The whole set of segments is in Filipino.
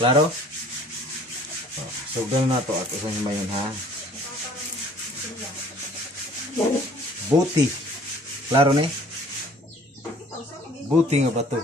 Klaro? Sugdan na to at usang himayon ha. Buti. Klaro ni? Buti nga ba to?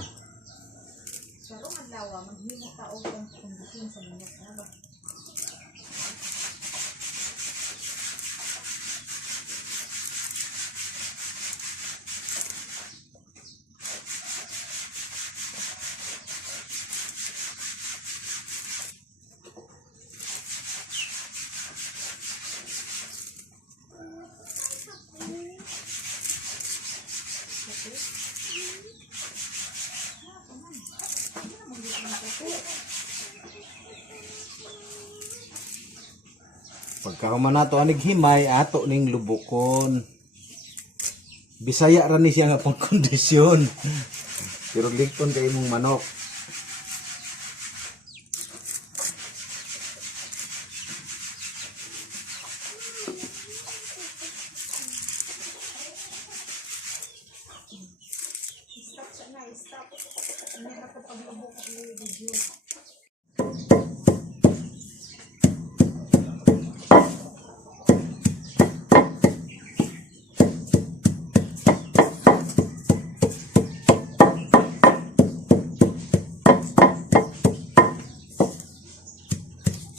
Pagkahuman nato anig himay ato ning lubukon. Bisaya ra ni siya nga pangkondisyon. Pero ligton kay imong manok.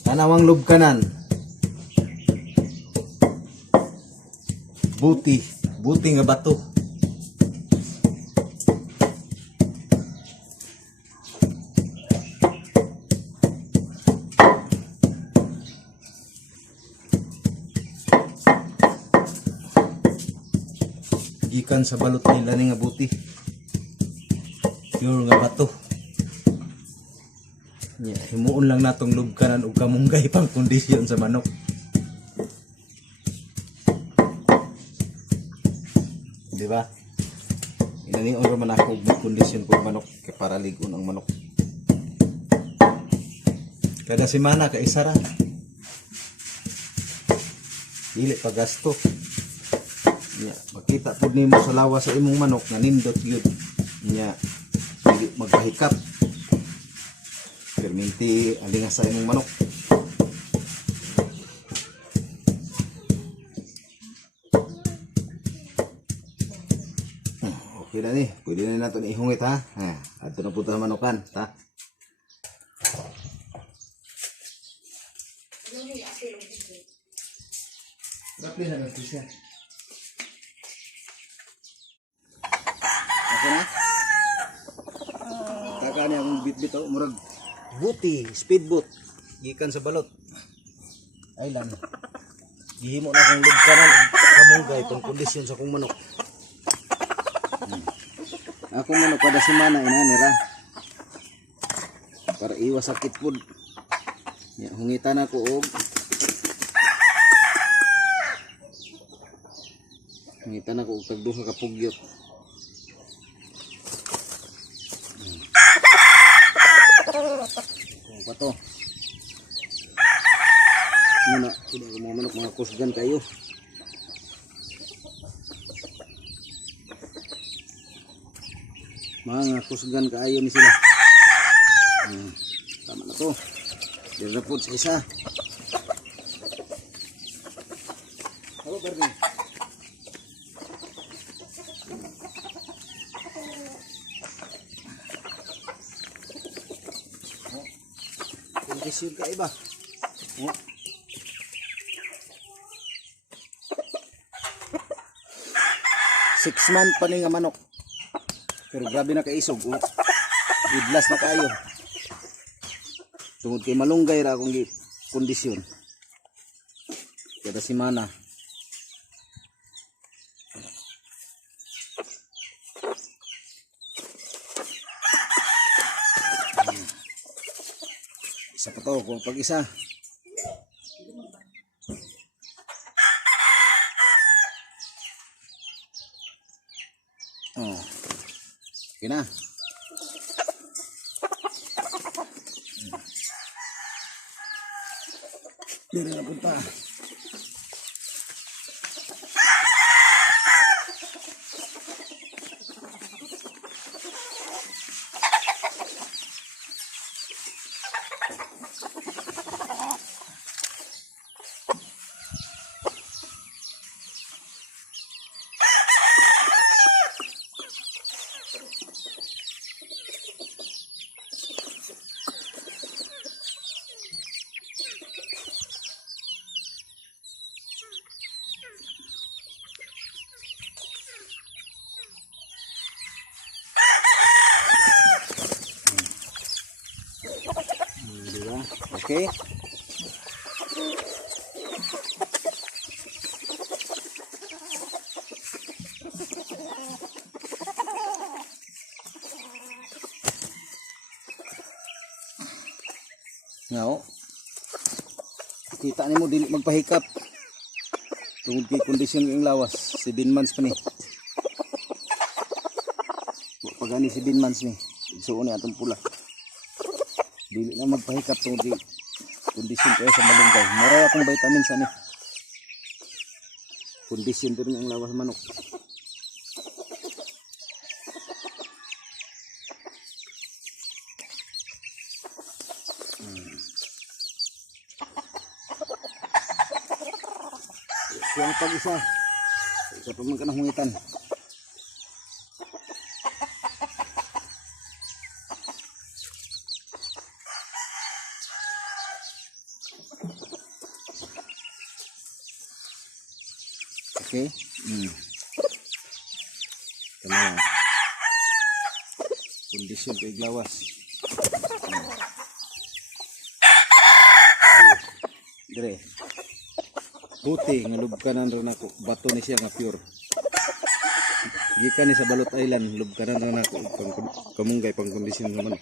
Tanawang lubkanan. Buti nga bato. Gikan sa balot nila ni nga buti. Pure nga bato. Himuon lang natong lubkanan og kamunggay pang kondisyon sa manok. Di ba? Inanion ra man ako og kondisyon ko manok kay para ligon ang manok. Kada semana ka isa ra. Dili pa gasto. Nya, makita pud nimo sa lawas sa imong manok nga nindot gyud. Nya, dili magpahikap. Perminti alingas sa imong manok. Okay na ni, pwede na nato ni ihungit ha. Ato na punta sa manokan, ta. Rapi na natin siya. Okay na? Kaka niya akong bit-bit o, murag buti, speedboat, gikan sa balot. Island. Gihimo na akong lubkanan, kamunggay, pang kondisyon sa akong manok. Akong manok kada semana inanira. Para iwas sakit pud. Ya, hungitan ako og tagduha ka pugyot. Pato. Muna, tidak ko mga manok mga kusgan kayo. Mga kusgan kayo ni sila. Tama na to. Dira po sa isa. Halo Barbie. Kondisyon ka iba. 6 months pa ni nga manok. Pero grabe na kaisog. Idlas na kayo. Tungod kay malunggay ra akong kondisyon. Kada semana. Isa pa to, kung pag-isa. Oh. Okay na. Dito na punta. Okay? Ngao. Kita nimo dili magpahikap. Tungod kay kondisyon ng lawas, 7 months pa ni. Pagani 7 months ni. Igsuon ni atong pula. Dili na magpahikap tungod kay kondisyon kaya sa malunggay. Maray akong vitamin sa ni. Kondisyon pero ng lawas manok. So ang pag-isa, isa pa man ka ng hungitan. Okay? Tama. Kondisyon kay glawas. Dire. Buti nga lubkanan ron ako. Bato ni siya nga pure. Gikan ni sa Balot Island, lubkanan ron ako. Kamunggay pang kondisyon naman.